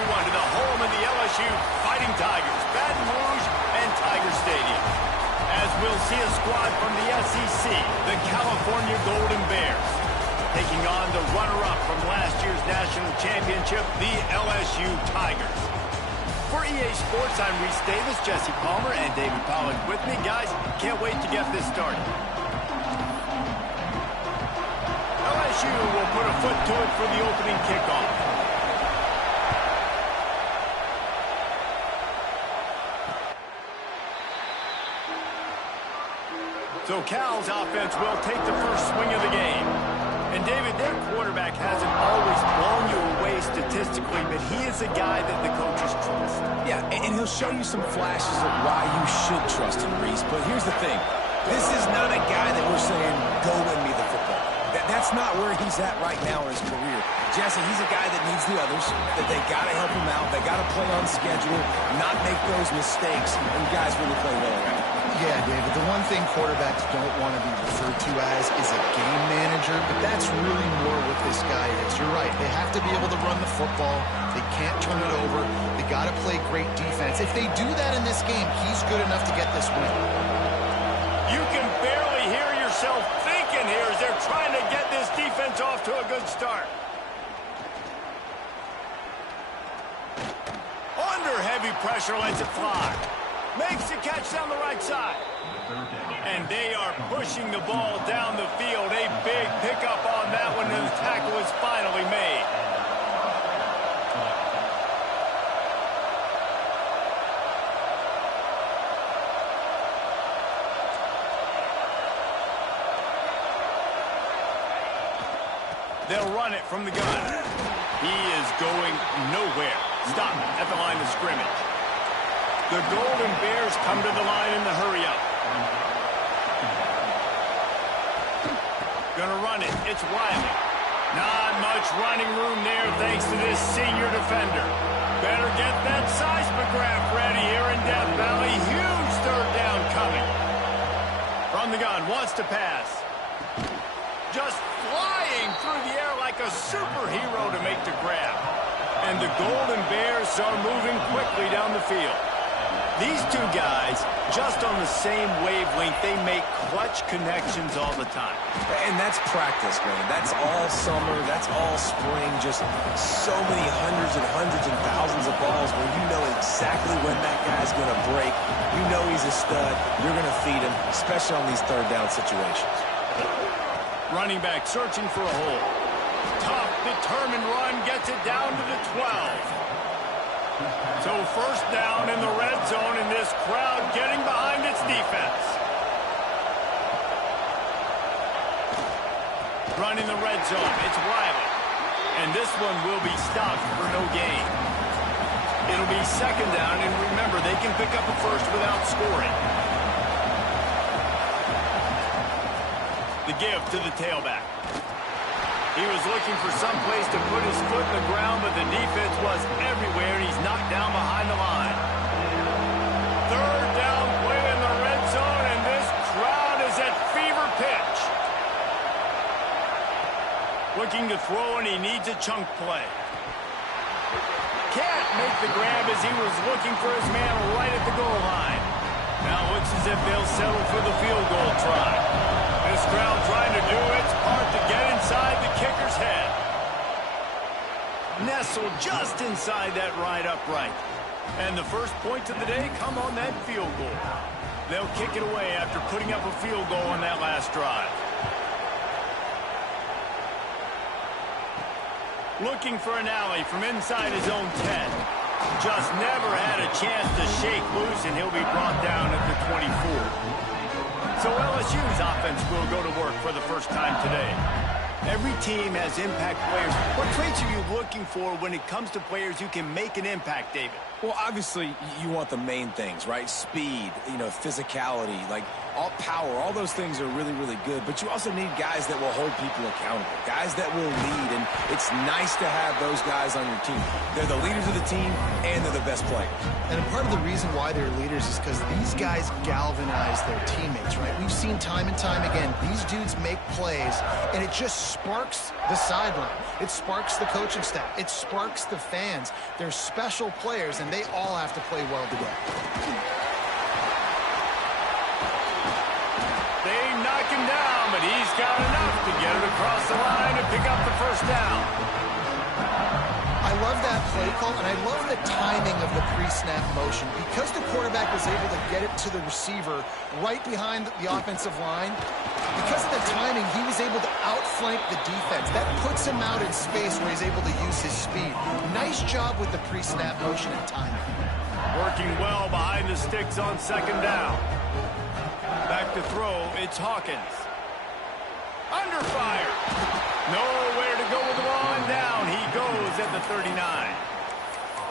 everyone to the home of the LSU Fighting Tigers, Baton Rouge and Tiger Stadium. As we'll see a squad from the SEC, the California Golden Bears, taking on the runner-up from last year's national championship, the LSU Tigers. For EA Sports, I'm Reese Davis, Jesse Palmer, and David Pollack with me. Guys, can't wait to get this started. LSU will put a foot to it for the opening kickoff. So Cal's offense will take the first swing of the game. And David, their quarterback hasn't always blown you away statistically, but he is a guy that the coaches trust. Yeah, and he'll show you some flashes of why you should trust him, Reese. But here's the thing. This is not a guy that we're saying, go win me the football. That's not where he's at right now in his career. Jesse, he's a guy that needs the others, that they got to help him out. They got to play on schedule, not make those mistakes, and guys really play well around. Yeah, David, the one thing quarterbacks don't want to be referred to as is a game manager, but that's really more what this guy is. You're right. They have to be able to run the football. They can't turn it over. They got to play great defense. If they do that in this game, he's good enough to get this win. You can barely hear yourself thinking here as they're trying to get this defense off to a good start. Under heavy pressure, lets it fly. Makes the catch down the right side. And they are pushing the ball down the field. A big pickup on that one, and the tackle is finally made. They'll run it from the gun. He is going nowhere. Stop at the line of scrimmage. The Golden Bears come to the line in the hurry-up. Gonna run it. It's Riley. Not much running room there thanks to this senior defender. Better get that seismograph ready here in Death Valley. Huge third down coming. From the gun, wants to pass. Just flying through the air like a superhero to make the grab. And the Golden Bears are moving quickly down the field. These two guys, just on the same wavelength, they make clutch connections all the time. And that's practice, man. That's all summer. That's all spring. Just so many hundreds and thousands of balls where you know exactly when that guy's going to break. You know he's a stud. You're going to feed him, especially on these third down situations. Running back searching for a hole. Tough, determined run gets it down to the 12. So first down in the red zone, and this crowd getting behind its defense. Running the red zone, it's Riley. And this one will be stopped for no gain. It'll be second down, and remember, they can pick up a first without scoring. The give to the tailback. He was looking for some place to put his foot in the ground, but the defense was everywhere, and he's knocked down behind the line. Third down play in the red zone, and this crowd is at fever pitch. Looking to throw, and he needs a chunk play. Can't make the grab as he was looking for his man right at the goal line. Now looks as if they'll settle for the field goal try. This crowd trying to do its part to get inside the kicker's head. Nestled just inside that right upright. And the first points of the day come on that field goal. They'll kick it away after putting up a field goal on that last drive. Looking for an alley from inside his own 10. Just never had a chance to shake loose, and he'll be brought down at the 24. So LSU's offense will go to work for the first time today. Every team has impact players. What traits are you looking for when it comes to players who can make an impact, David? Well, obviously, you want the main things, right? Speed, physicality, like all power, all those things are really, really good. But you also need guys that will hold people accountable, guys that will lead. And it's nice to have those guys on your team. They're the leaders of the team, and they're the best players. And part of the reason why they're leaders is because these guys galvanize their teammates, right? We've seen time and time again, these dudes make plays, and it just sparks the sideline. It sparks the coaching staff. It sparks the fans. They're special players, and they all have to play well together. They knock him down, but he's got enough to get it across the line and pick up the first down. I love that play call, and I love the timing of the pre-snap motion. Because the quarterback was able to get it to the receiver right behind the offensive line, because of the timing, he was able to outflank the defense. That puts him out in space where he's able to use his speed. Nice job with the pre-snap motion and timing. Working well behind the sticks on second down. Back to throw, it's Hawkins. Under fire. Nowhere to go with the ball, and down he goes at the 39.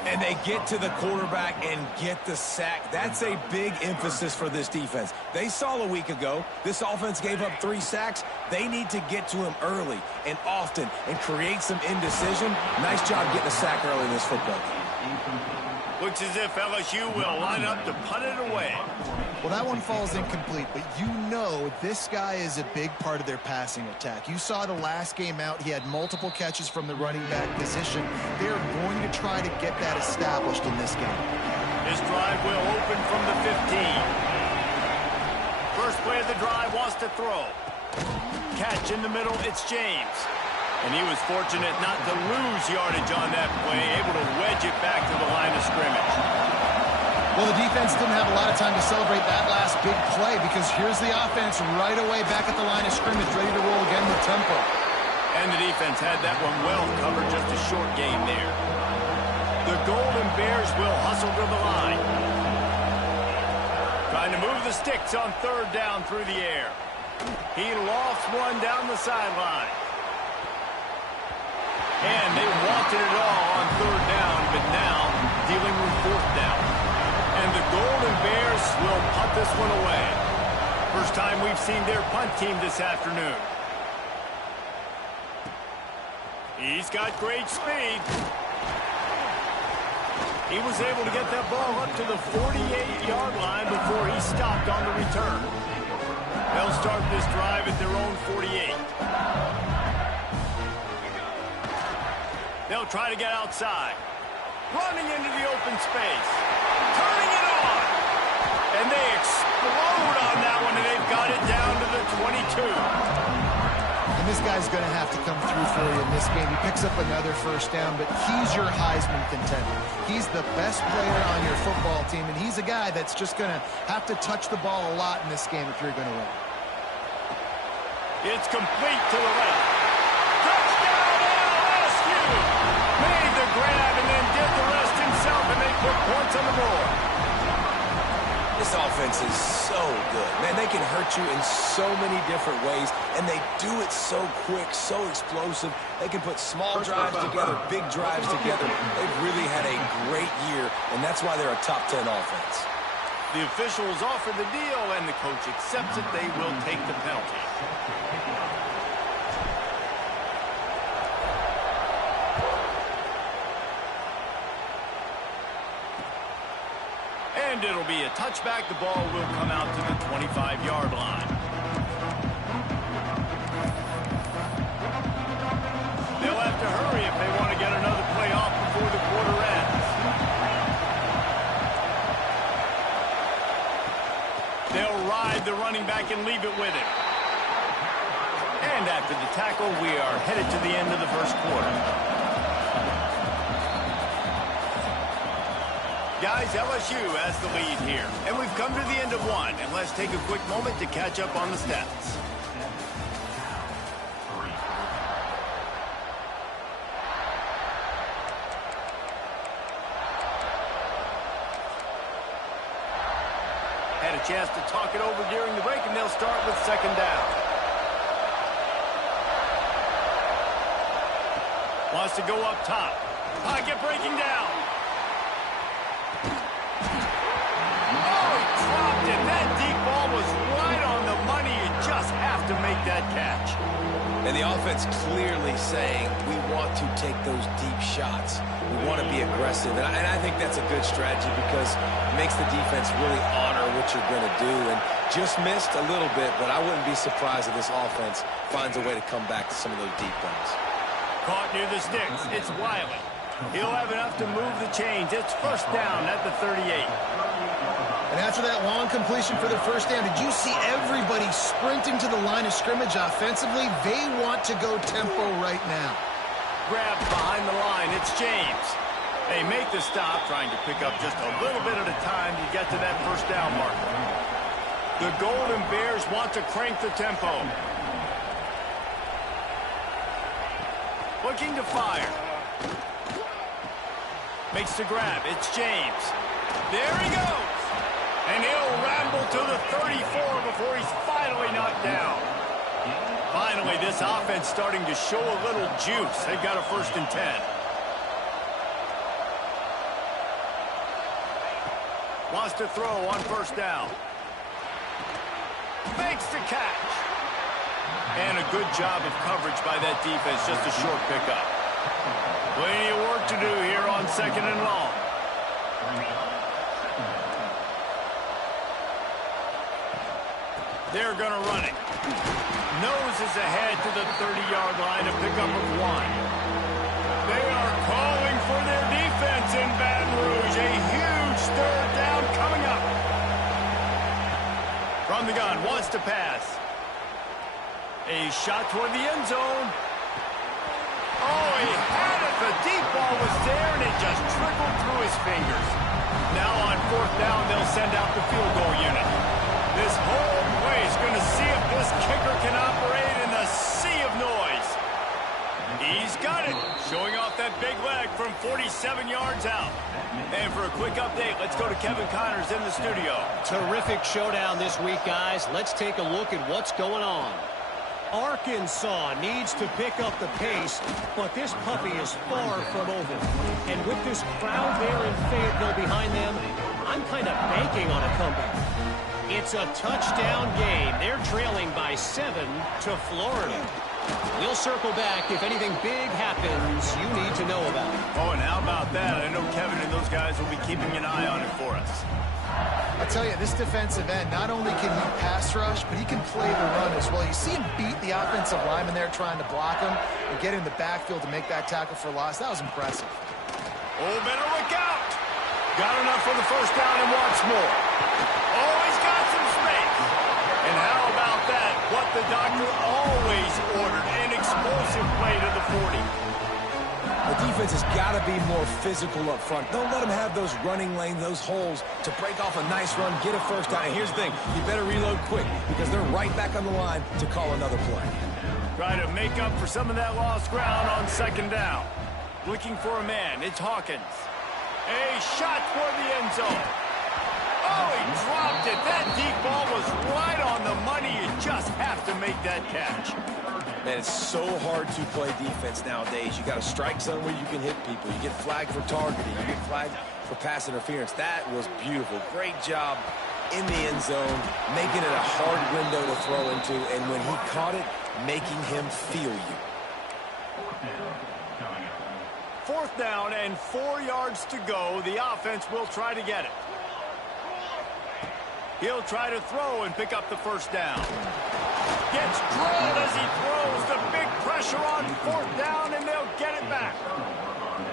And they get to the quarterback and get the sack. That's a big emphasis for this defense. They saw a week ago, this offense gave up 3 sacks. They need to get to him early and often and create some indecision. Nice job getting a sack early in this football game. Looks as if LSU will line up to punt it away. Well, that one falls incomplete, but you know this guy is a big part of their passing attack. You saw the last game out, he had multiple catches from the running back position. They're going to try to get that established in this game. This drive will open from the 15. First play of the drive wants to throw. Catch in the middle, it's James. And he was fortunate not to lose yardage on that play, able to wedge it back to the line of scrimmage. Well, the defense didn't have a lot of time to celebrate that last big play because here's the offense right away back at the line of scrimmage, ready to roll again with tempo. And the defense had that one well covered, just a short game there. The Golden Bears will hustle to the line. Trying to move the sticks on third down through the air. He lofts one down the sideline. And they wanted it all on third down, but now dealing with fourth down. And the Golden Bears will punt this one away. First time we've seen their punt team this afternoon. He's got great speed. He was able to get that ball up to the 48-yard line before he stopped on the return. They'll start this drive at their own 48. They'll try to get outside. Running into the open space. Turning it on. And they explode on that one, and they've got it down to the 22. And this guy's going to have to come through for you in this game. He picks up another first down, but he's your Heisman contender. He's the best player on your football team, and he's a guy that's just going to have to touch the ball a lot in this game if you're going to win. It's complete to the left. Touchdown, LSU! Made the grab and then did the rest himself, and they put points on the board. This offense is so good. Man, they can hurt you in so many different ways, and they do it so quick, so explosive. They can put small drives together, big drives together. They've really had a great year, and that's why they're a top 10 offense. The officials offer the deal, and the coach accepts it. They will take the penalty. And it'll be a touchback. The ball will come out to the 25-yard line. They'll have to hurry if they want to get another play off before the quarter ends. They'll ride the running back and leave it with him. And after the tackle, we are headed to the end of the first quarter. Guys, LSU has the lead here. And we've come to the end of one. And let's take a quick moment to catch up on the stats. Had a chance to talk it over during the break, and they'll start with second down. Wants to go up top. Pocket breaking down. to make that catch. And the offense clearly saying we want to take those deep shots. We want to be aggressive. And I think that's a good strategy because it makes the defense really honor what you're going to do. And just missed a little bit, but I wouldn't be surprised if this offense finds a way to come back to some of those deep ones. Caught near the sticks. It's Wiley. He'll have enough to move the chains. It's first down at the 38. And after that long completion for the first down, did you see everybody sprinting to the line of scrimmage offensively? They want to go tempo right now. Grabbed behind the line. It's James. They make the stop, trying to pick up just a little bit at a time to get to that first down marker. The Golden Bears want to crank the tempo. Looking to fire. Makes the grab. It's James. There he goes. And he'll ramble to the 34 before he's finally knocked down. Finally, this offense starting to show a little juice. They've got a 1st and 10. Wants to throw on first down. Makes the catch. And a good job of coverage by that defense. Just a short pickup. Plenty of work to do here on 2nd and long. They're going to run it. Noses ahead to the 30-yard line, a pickup of 1. They are calling for their defense in Baton Rouge. A huge 3rd down coming up. From the gun, wants to pass. A shot toward the end zone. Oh, he had it. The deep ball was there, and it just trickled through his fingers. Now on 4th down, they'll send out the field goal unit. This whole place going to see if this kicker can operate in the sea of noise. He's got it. Showing off that big leg from 47 yards out. And for a quick update, let's go to Kevin Connors in the studio. Terrific showdown this week, guys. Let's take a look at what's going on. Arkansas needs to pick up the pace, but this puppy is far from over. And with this crowd there in Fayetteville behind them, I'm kind of banking on a comeback. It's a touchdown game. They're trailing by 7 to Florida. We'll circle back if anything big happens you need to know about. Oh, and how about that? I know Kevin and those guys will be keeping an eye on it for us. I tell you, this defensive end, not only can he pass rush, but he can play the run as well. You see him beat the offensive lineman there trying to block him and get in the backfield to make that tackle for loss. That was impressive. Oh, better look out. Got enough for the first down and wants more. Oh, he's got some space. And how about that? What the doctor always ordered, an explosive play to the 40. The defense has got to be more physical up front. Don't let them have those running lanes, those holes to break off a nice run, get a first down. And here's the thing, you better reload quick because they're right back on the line to call another play. Try to make up for some of that lost ground on 2nd down. Looking for a man, it's Hawkins. A shot for the end zone. Oh, he dropped it. That deep ball was right on the money. You just have to make that catch. Man, it's so hard to play defense nowadays. You got to strike zone where you can hit people. You get flagged for targeting. You get flagged for pass interference. That was beautiful. Great job in the end zone, making it a hard window to throw into. And when he caught it, making him feel you. 4th down and 4 yards to go. The offense will try to get it. He'll try to throw and pick up the first down. Gets drilled as he throws. The big pressure on 4th down, and they'll get it back.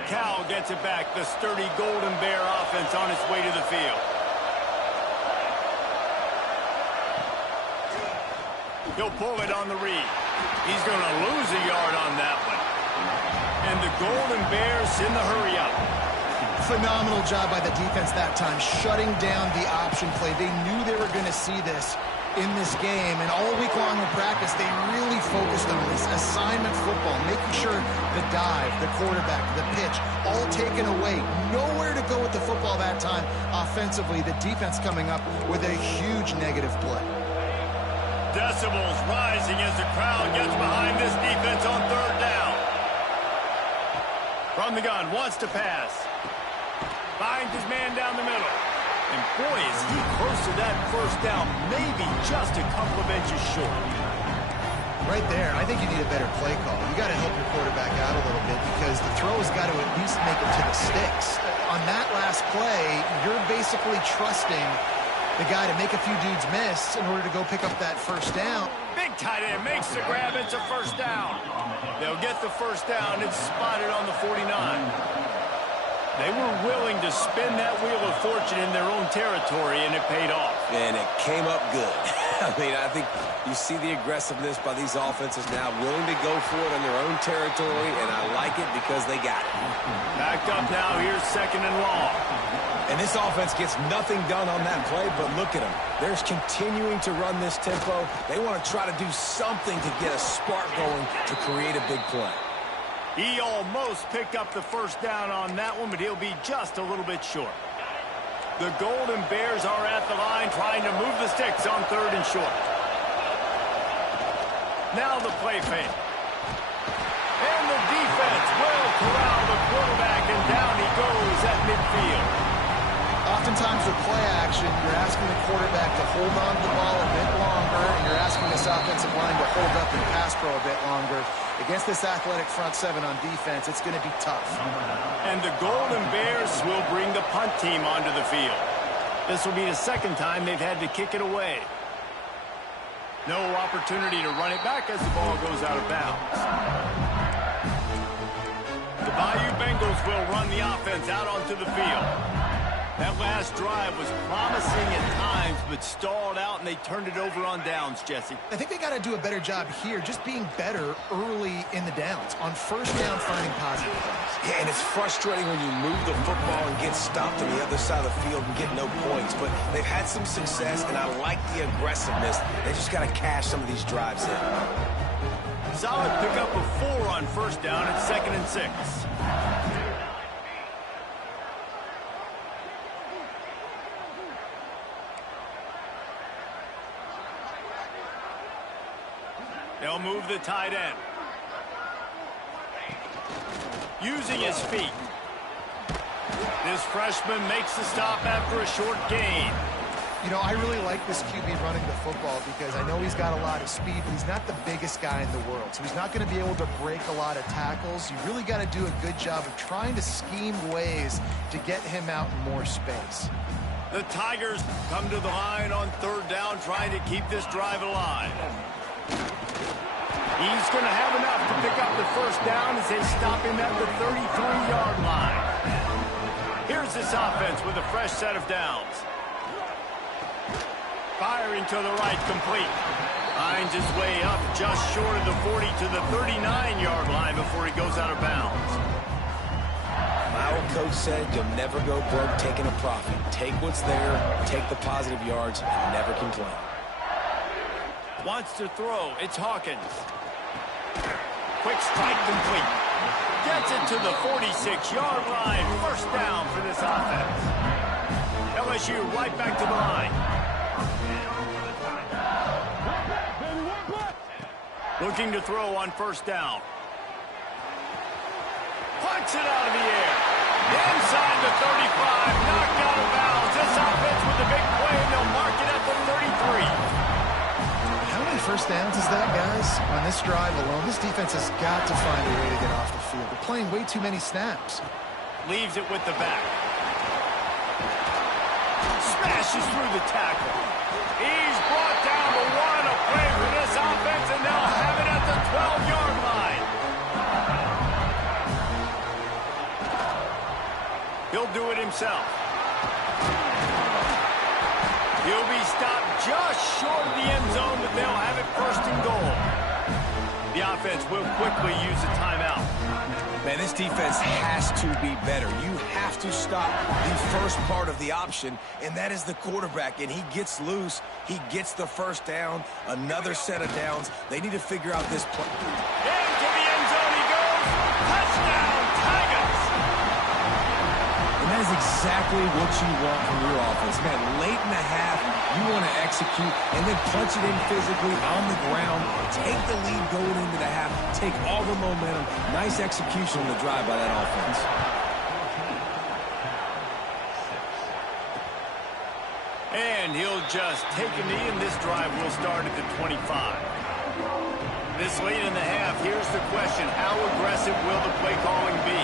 Cal gets it back. The sturdy Golden Bear offense on its way to the field. He'll pull it on the read. He's going to lose a yard on that one. And the Golden Bears in the hurry-up. Phenomenal job by the defense that time, shutting down the option play. They knew they were going to see this in this game, and all week long in practice, they really focused on this assignment football, making sure the dive, the quarterback, the pitch, all taken away. Nowhere to go with the football that time offensively. The defense coming up with a huge negative play. Decibels rising as the crowd gets behind this defense on 3rd down. From the gun, wants to pass. Finds his man down the middle. And boy, is he close to that first down, maybe just a couple of inches short. Right there, I think you need a better play call. You got to help your quarterback out a little bit because the throw has got to at least make it to the sticks. On that last play, you're basically trusting the guy to make a few dudes miss in order to go pick up that first down. Big tight end makes the grab. It's a first down. They'll get the first down. It's spotted on the 49. They were willing to spin that wheel of fortune in their own territory, and it paid off. And it came up good. I mean, I think you see the aggressiveness by these offenses now, willing to go for it in their own territory, and I like it because they got it. Backed up now. Here's second and long. And this offense gets nothing done on that play, but look at them. They're continuing to run this tempo. They want to try to do something to get a spark going to create a big play. He almost picked up the first down on that one, but he'll be just a little bit short. The Golden Bears are at the line trying to move the sticks on third and short. Now the play fake. And the defense will corral the quarterback, and down he goes at midfield. Oftentimes with play action, you're asking the quarterback to hold on to the ball a bit longer, and you're asking this offensive line to hold up and pass pro a bit longer. Against this athletic front seven on defense, it's going to be tough. And the Golden Bears will bring the punt team onto the field. This will be the second time they've had to kick it away. No opportunity to run it back as the ball goes out of bounds. The Bayou Bengals will run the offense out onto the field. That last drive was promising at times, but stalled out, and they turned it over on downs, Jesse. I think they got to do a better job here, just being better early in the downs. On first down, finding positive plays. Yeah, and it's frustrating when you move the football and get stopped on the other side of the field and get no points. But they've had some success, and I like the aggressiveness. They just got to cash some of these drives in. Solid pickup of 4 on first down at 2nd and 6. They'll move the tight end. Using his feet. This freshman makes the stop after a short gain. You know, I really like this QB running the football because I know he's got a lot of speed, but he's not the biggest guy in the world. So he's not going to be able to break a lot of tackles. You really got to do a good job of trying to scheme ways to get him out in more space. The Tigers come to the line on third down, trying to keep this drive alive. He's going to have enough to pick up the first down as they stop him at the 33-yard line. Here's this offense with a fresh set of downs. Firing to the right, complete. Finds his way up just short of the 40 to the 39-yard line before he goes out of bounds. My old coach said you'll never go broke taking a profit. Take what's there, take the positive yards, and never complain. Wants to throw. It's Hawkins. Quick strike complete. Gets it to the 46-yard line. First down for this offense. LSU right back to the line. Looking to throw on first down. Punts it out of the air. Inside the 35. Knocked out of bounds. This offense with the big play, and they'll mark it at the 33. How many first downs is that, guys? On this drive alone, this defense has got to find a way to get off the field. They're playing way too many snaps. Leaves it with the back. Smashes through the tackle. He's brought down to 1. A play for this offense, and they'll have it at the 12-yard line. He'll do it himself. He'll be stopped just short of the end zone, but they'll have it first and goal. The offense will quickly use a timeout. Man, this defense has to be better. You have to stop the first part of the option, and that is the quarterback. And he gets loose. He gets the first down, another set of downs. They need to figure out this play. Into the end zone he goes. Touchdown, Tigers! And that is exactly what you want from your offense. Man, late in the half, you want to execute and then punch it in physically on the ground. Take the lead going into the half. Take all the momentum. Nice execution on the drive by that offense. And he'll just take a knee, and this drive will start at the 25. This late in the half, here's the question. How aggressive will the play calling be?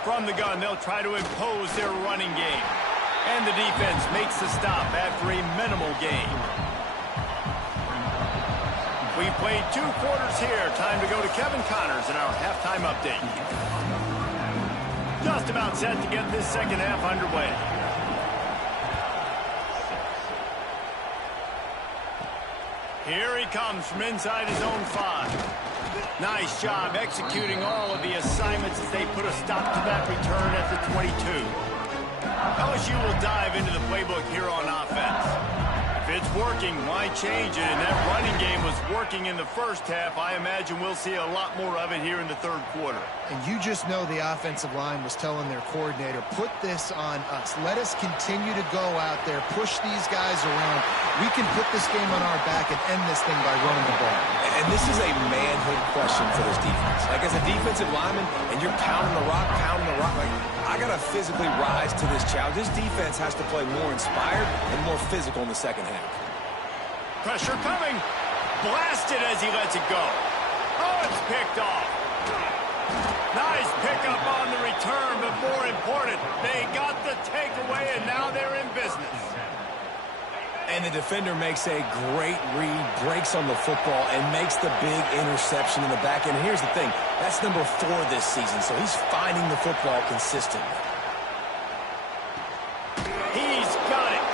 From the gun, they'll try to impose their running game. And the defense makes the stop after a minimal gain. We've played 2 quarters here. Time to go to Kevin Connors in our halftime update. Just about set to get this second half underway. Here he comes from inside his own 5. Nice job executing all of the assignments as they put a stop to that return at the 22. LSU will dive into the playbook here on offense. If it's working, why change it? And that running game was working in the first half. I imagine we'll see a lot more of it here in the third quarter. And you just know the offensive line was telling their coordinator, put this on us. Let us continue to go out there, push these guys around. We can put this game on our back and end this thing by running the ball. And this is a manhood question for this defense. Like, as a defensive lineman, and you're pounding the rock, like, I got to physically rise to this challenge. This defense has to play more inspired and more physical in the second half. Pressure coming. Blasted as he lets it go. Oh, it's picked off. Nice pickup on the return, but more important, they got the takeaway, and now they're in business. And the defender makes a great read, breaks on the football, and makes the big interception in the back end. Here's the thing, that's number 4 this season, so he's finding the football consistently. He's got it.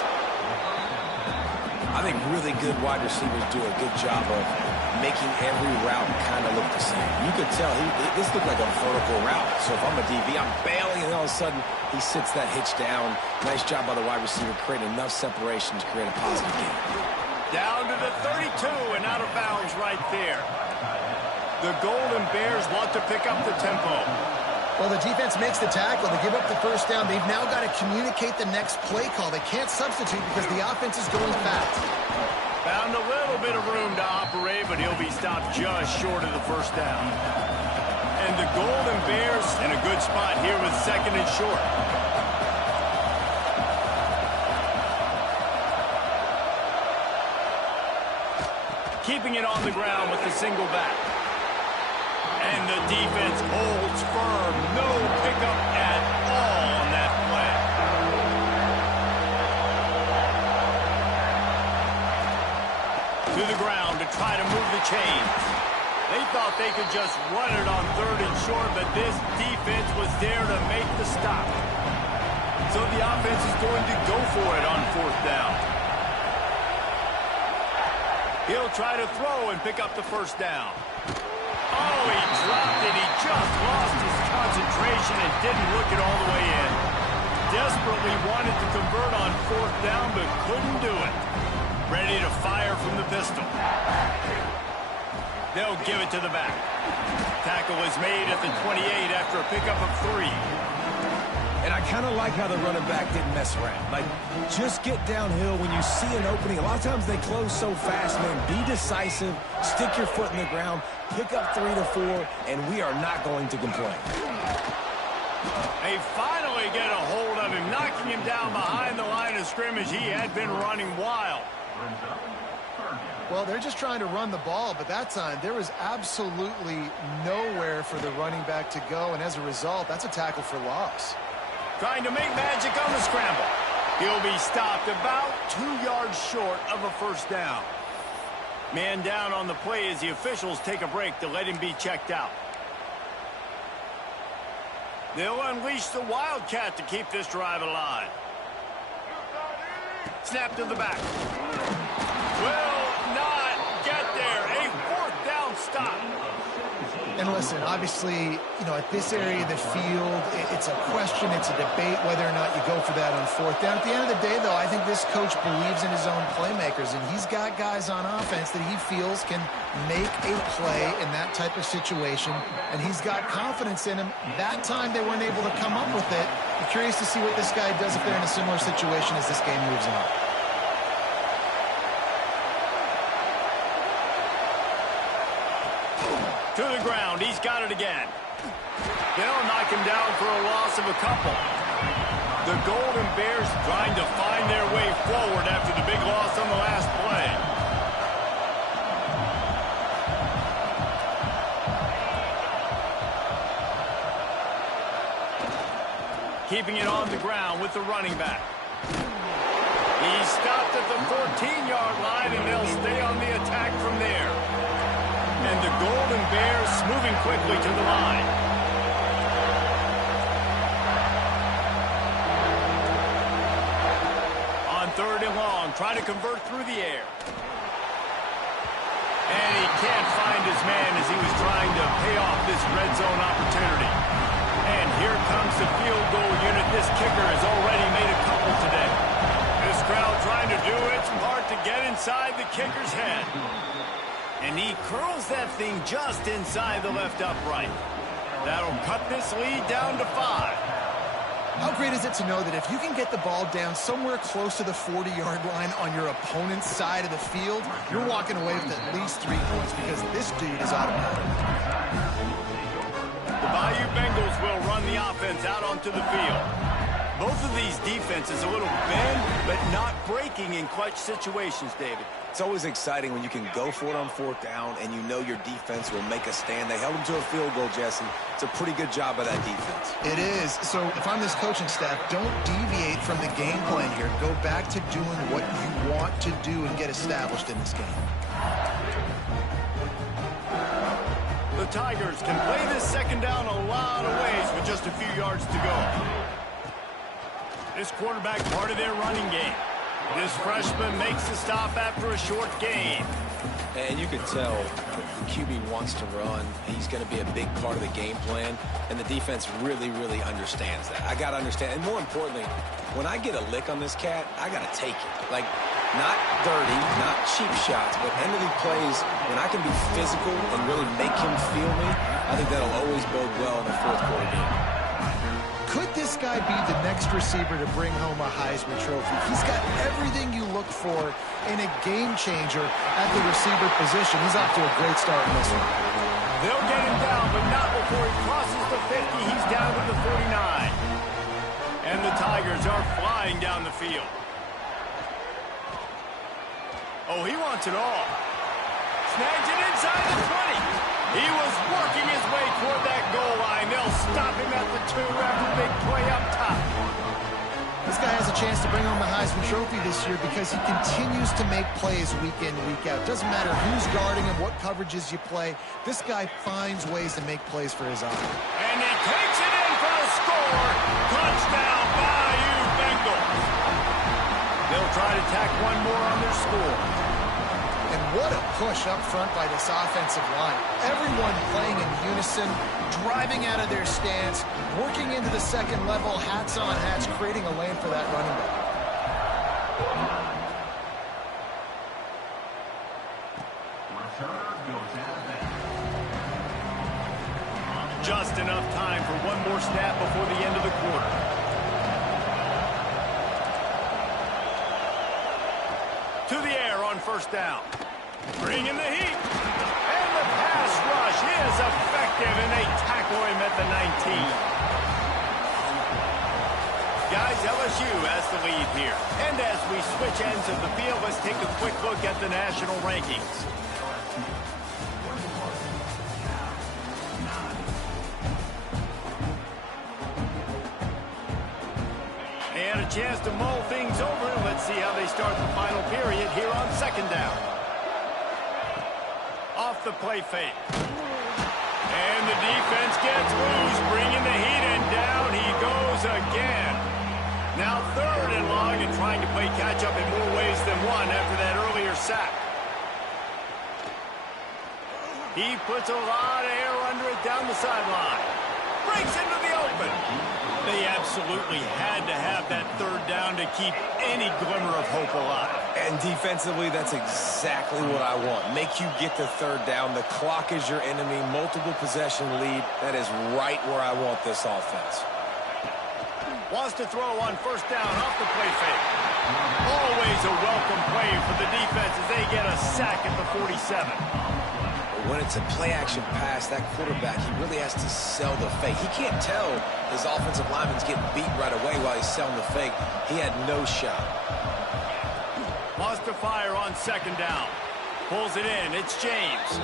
I think really good wide receivers do a good job of making every route kind of look the same. You could tell this looked like a vertical route. So if I'm a DB, I'm bailing, and all of a sudden he sits that hitch down. Nice job by the wide receiver creating enough separation to create a positive game. Down to the 32 and out of bounds right there. The Golden Bears want to pick up the tempo. Well, the defense makes the tackle. They give up the first down. They've now got to communicate the next play call. They can't substitute because the offense is going fast. Found a little bit of room to operate, but he'll be stopped just short of the first down. And the Golden Bears in a good spot here with second and short. Keeping it on the ground with the single back. And the defense holds firm. No pickup at all on that play. To the ground to try to move the chains. They thought they could just run it on third and short, but this defense was there to make the stop. So the offense is going to go for it on fourth down. He'll try to throw and pick up the first down. Oh, he dropped it. He just lost his concentration and didn't look it all the way in. Desperately wanted to convert on fourth down, but couldn't do it. Ready to fire from the pistol. They'll give it to the back. Tackle is made at the 28 after a pickup of 3. And I kind of like how the running back didn't mess around. Like, just get downhill when you see an opening. A lot of times they close so fast, man. Be decisive, stick your foot in the ground, pick up 3 to 4, and we are not going to complain. They finally get a hold of him, knocking him down behind the line of scrimmage. He had been running wild. Well, they're just trying to run the ball, but that time there was absolutely nowhere for the running back to go, and as a result, that's a tackle for loss. Trying to make magic on the scramble. He'll be stopped about 2 yards short of a first down. Man down on the play as the officials take a break to let him be checked out. They'll unleash the Wildcat to keep this drive alive. Snap to the back. Will not get there. A fourth down stop. And listen, obviously, you know, at this area of the field, it's a question, it's a debate whether or not you go for that on fourth down. At the end of the day, though, I think this coach believes in his own playmakers, and he's got guys on offense that he feels can make a play in that type of situation, and he's got confidence in him. That time they weren't able to come up with it. I'm curious to see what this guy does if they're in a similar situation as this game moves on. To the ground. He's got it again. They'll knock him down for a loss of a couple. The Golden Bears trying to find their way forward after the big loss on the last play. Keeping it on the ground with the running back. He stopped at the 14-yard line, and they'll stay on the attack from there. And the Golden Bears moving quickly to the line. On 3rd and long, trying to convert through the air. And he can't find his man as he was trying to pay off this red zone opportunity. And here comes the field goal unit. This kicker has already made a couple today. This crowd trying to do its part to get inside the kicker's head. And he curls that thing just inside the left upright. That'll cut this lead down to 5. How great is it to know that if you can get the ball down somewhere close to the 40-yard line on your opponent's side of the field, you're walking away with at least 3 points because this dude is automatic. The Bayou Bengals will run the offense out onto the field. Both of these defenses a little bend, but not breaking in clutch situations, David. It's always exciting when you can go for it on 4th down and you know your defense will make a stand. They held them to a field goal, Jesse. It's a pretty good job by that defense. It is. So if I'm this coaching staff, don't deviate from the game plan here. Go back to doing what you want to do and get established in this game. The Tigers can play this 2nd down a lot of ways with just a few yards to go. This quarterback part of their running game. This freshman makes the stop after a short gain. And you can tell the QB wants to run. He's going to be a big part of the game plan, and the defense really, really understands that. I got to understand, and more importantly, when I get a lick on this cat, I got to take it. Like, not dirty, not cheap shots, but end of the plays, when I can be physical and really make him feel me, I think that'll always bode well in the 4th quarter game. Could this guy be the next receiver to bring home a Heisman Trophy? He's got everything you look for in a game changer at the receiver position. He's off to a great start in this one. They'll get him down, but not before he crosses the 50. He's down to the 49. And the Tigers are flying down the field. Oh, he wants it all. Snags it inside the 20. He was working his way toward that goal line. They'll stop him at the 2 after the big play up top. This guy has a chance to bring home the Heisman Trophy this year because he continues to make plays week in, week out. Doesn't matter who's guarding him, what coverages you play. This guy finds ways to make plays for his eye. And he takes it in for the score. Touchdown, Bayou Bengals. They'll try to tack one more on their score. And what a push up front by this offensive line. Everyone playing in unison, driving out of their stance, working into the 2nd level, hats on hats, creating a lane for that running back. Just enough time for one more snap before the end of the quarter. To the air on 1st down. Bringing the heat. And the pass rush is effective, and they tackle him at the 19. Guys, LSU has the lead here. And as we switch ends of the field, let's take a quick look at the national rankings. And a chance to mull things over. Let's see how they start the final period here on 2nd down. Off the play fake. And the defense gets loose, bringing the heat, and down he goes again. Now 3rd and long, and trying to play catch-up in more ways than one after that earlier sack. He puts a lot of air under it down the sideline. Breaks into the open. They absolutely had to have that 3rd down to keep any glimmer of hope alive. And defensively, that's exactly what I want. Make you get the 3rd down. The clock is your enemy. Multiple possession lead. That is right where I want this offense. Wants to throw on 1st down off the play fake. Always a welcome play for the defense as they get a sack at the 47. When it's a play-action pass, that quarterback, he really has to sell the fake. He can't tell his offensive lineman's getting beat right away while he's selling the fake. He had no shot. Wants to fire on second down. Pulls it in. It's James.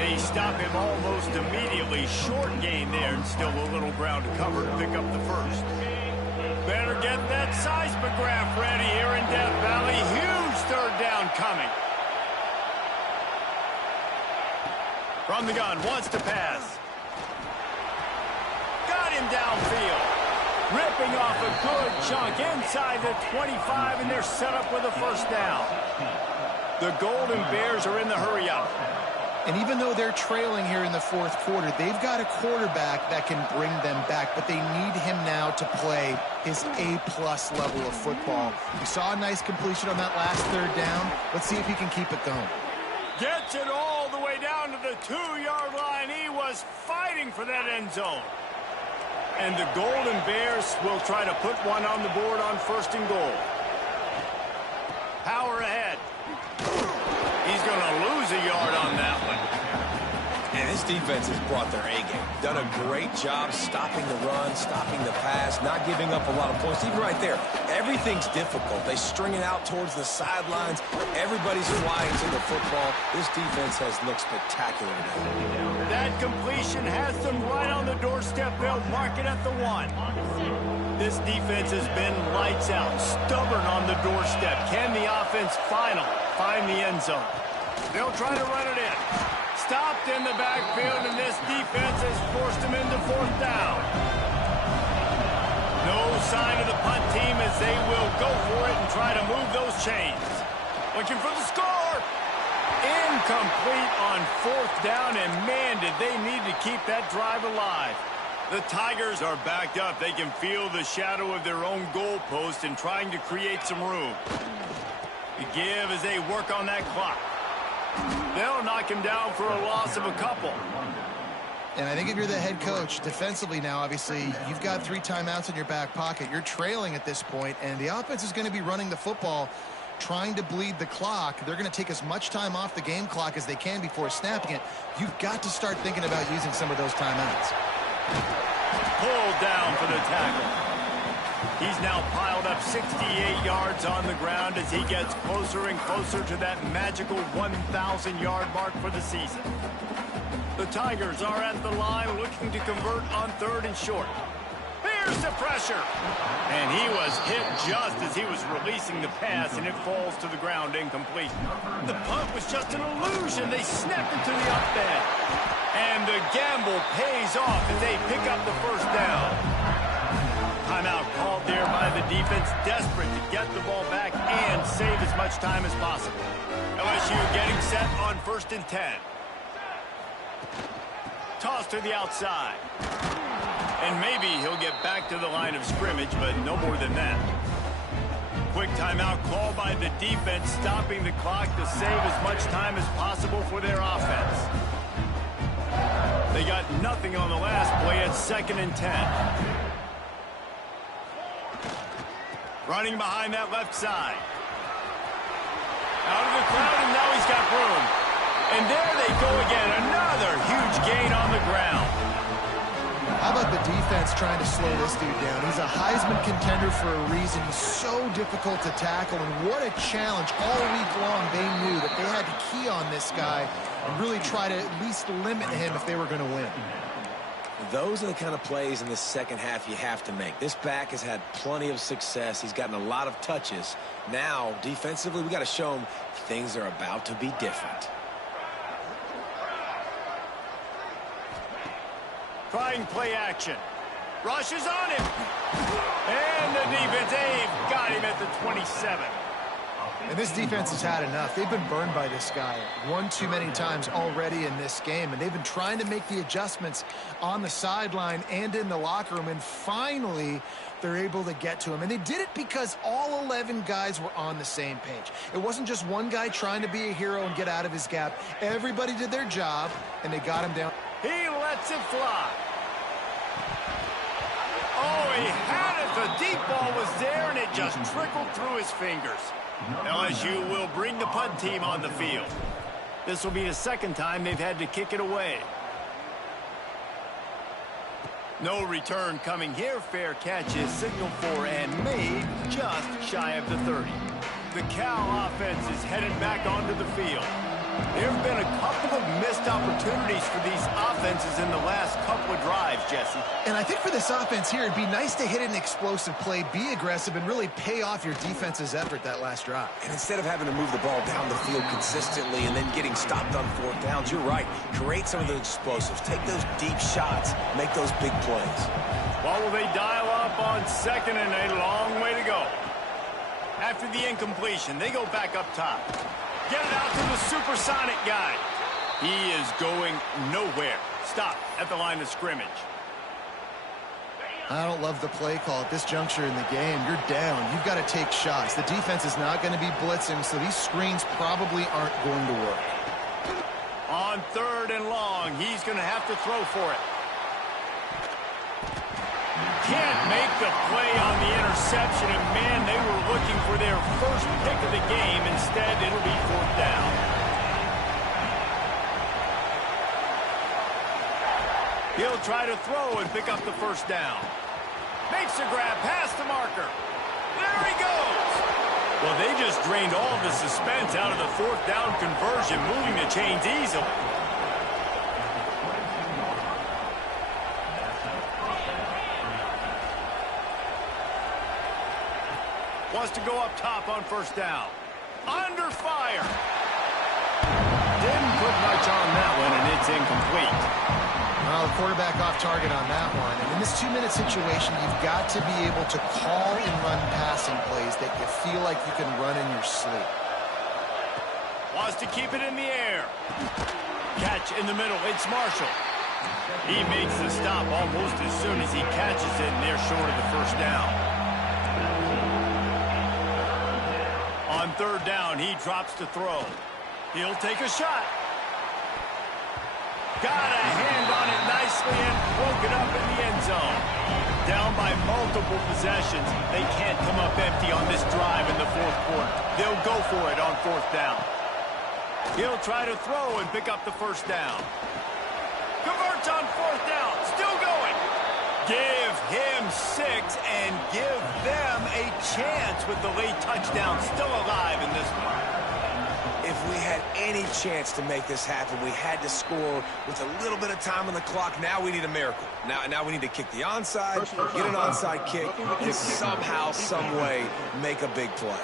They stop him almost immediately. Short gain there, and still a little ground to cover to pick up the first. Better get that seismograph ready here in Death Valley. Huge third down coming. From the gun, wants to pass. Got him downfield. Ripping off a good chunk inside the 25, and they're set up with a first down. The Golden Bears are in the hurry-up. And even though they're trailing here in the fourth quarter, they've got a quarterback that can bring them back, but they need him now to play his A-plus level of football. We saw a nice completion on that last third down. Let's see if he can keep it going. Gets it all the way down to the 2-yard line. He was fighting for that end zone. And the Golden Bears will try to put one on the board on first and goal. Power ahead. He's going to lose a yard on that one. And this defense has brought their A-game. Done a great job stopping the run, stopping the pass, not giving up a lot of points. Even right there, everything's difficult. They string it out towards the sidelines. Everybody's flying to the football. This defense has looked spectacular today. That completion has them right on the doorstep. They'll mark it at the 1. This defense has been lights out, stubborn on the doorstep. Can the offense finally find the end zone? They'll try to run it in. Stopped in the backfield, and this defense has forced them into fourth down. No sign of the punt team as they will go for it and try to move those chains. Looking for the score. Incomplete on fourth down, and man, did they need to keep that drive alive. The Tigers are backed up. They can feel the shadow of their own goalpost and trying to create some room. The give as they work on that clock. They'll knock him down for a loss of a couple. And I think if you're the head coach, defensively now, obviously, you've got 3 timeouts in your back pocket. You're trailing at this point, and the offense is going to be running the football, trying to bleed the clock. They're going to take as much time off the game clock as they can before snapping it. You've got to start thinking about using some of those timeouts. Pulled down for the tackle. He's now piled up 68 yards on the ground as he gets closer and closer to that magical 1,000-yard mark for the season. The Tigers are at the line looking to convert on third and short. Here's the pressure. And he was hit just as he was releasing the pass, and it falls to the ground incomplete. The punt was just an illusion. They snapped it to the up end. And the gamble pays off as they pick up the first down. Timeout called there by the defense, desperate to get the ball back and save as much time as possible. LSU getting set on first and 10. Toss to the outside. And maybe he'll get back to the line of scrimmage, but no more than that. Quick timeout called by the defense, stopping the clock to save as much time as possible for their offense. They got nothing on the last play at second and 10. Running behind that left side. Out of the crowd, and now he's got room. And there they go again. Another huge gain on the ground. How about the defense trying to slow this dude down? He's a Heisman contender for a reason. He's so difficult to tackle, and what a challenge. All week long, they knew that they had to key on this guy and really try to at least limit him if they were going to win. Those are the kind of plays in the second half you have to make. This back has had plenty of success. He's gotten a lot of touches. Now, defensively, we got to show him things are about to be different. Trying play action. Rushes on him. And the defense, they've got him at the 27. And this defense has had enough. They've been burned by this guy one too many times already in this game, and they've been trying to make the adjustments on the sideline and in the locker room, and finally they're able to get to him. And they did it because all 11 guys were on the same page. It wasn't just one guy trying to be a hero and get out of his gap. Everybody did their job, and they got him down. He lets it fly. Oh, he had it. The deep ball was there, and it just trickled through his fingers. LSU will bring the punt team on the field. This will be the second time they've had to kick it away. No return coming here. Fair catch is signaled for and made just shy of the 30. The Cal offense is headed back onto the field. There have been a couple of missed opportunities for these offenses in the last couple of drives, Jesse. And I think for this offense here, it'd be nice to hit an explosive play, be aggressive, and really pay off your defense's effort that last drive. And instead of having to move the ball down the field consistently and then getting stopped on fourth downs, you're right. Create some of those explosives. Take those deep shots. Make those big plays. What will they dial up on second and a long way to go? After the incompletion, they go back up top. Get it out to the supersonic guy. He is going nowhere. Stop at the line of scrimmage. I don't love the play call at this juncture in the game. You're down. You've got to take shots. The defense is not going to be blitzing, so these screens probably aren't going to work. On third and long, he's going to have to throw for it. Can't make the play on the interception, and man, they were looking for their first pick of the game. Instead, it'll be fourth down. He'll try to throw and pick up the first down. Makes a grab past the marker. There he goes. Well, they just drained all the suspense out of the fourth down conversion, moving the chains easily. Wants to go up top on first down. Under fire. Didn't put much on that one, and it's incomplete. Well, the quarterback off target on that one. And in this 2-minute situation, you've got to be able to call and run passing plays that you feel like you can run in your sleep. Wants to keep it in the air. Catch in the middle. It's Marshall. He makes the stop almost as soon as he catches it, and they're short of the first down. On third down, he drops to throw. He'll take a shot. Got a hand on it nicely and broke it up in the end zone. Down by multiple possessions. They can't come up empty on this drive in the fourth quarter. They'll go for it on fourth down. He'll try to throw and pick up the first down. Converts on fourth down. Still going. Give him 6 and give them a chance with the late touchdown still alive in this one. If we had any chance to make this happen, we had to score with a little bit of time on the clock. Now we need a miracle. Now we need to kick the onside, get an onside kick, and somehow, some way, make a big play.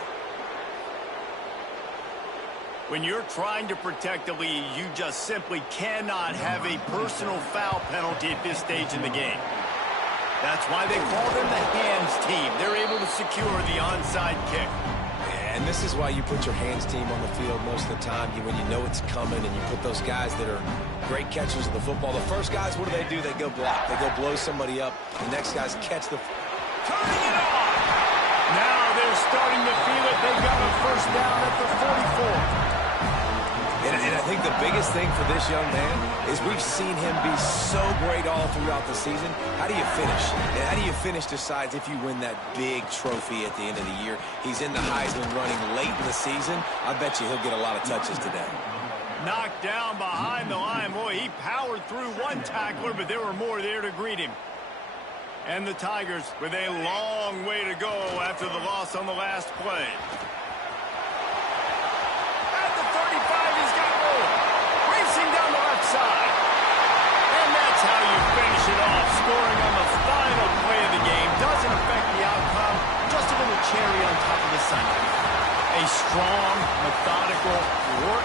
When you're trying to protect the lead, you just simply cannot have a personal foul penalty at this stage in the game. That's why they call them the hands team. They're able to secure the onside kick. And this is why you put your hands team on the field most of the time, when you know it's coming, and you put those guys that are great catchers of the football. The first guys, what do? They go block. They go blow somebody up. The next guys catch the... Turning it on! Now they're starting to feel it. They got a first down at the 44. And I think the biggest thing for this young man is we've seen him be so great all throughout the season. How do you finish? And how do you finish decides if you win that big trophy at the end of the year. He's in the Heisman running late in the season. I bet you he'll get a lot of touches today. Knocked down behind the line. Boy, he powered through one tackler, but there were more there to greet him. And the Tigers with a long way to go after the loss on the last play. Down the left side. And that's how you finish it off. Scoring on the final play of the game doesn't affect the outcome. Just a little cherry on top of the sundae. A strong, methodical, work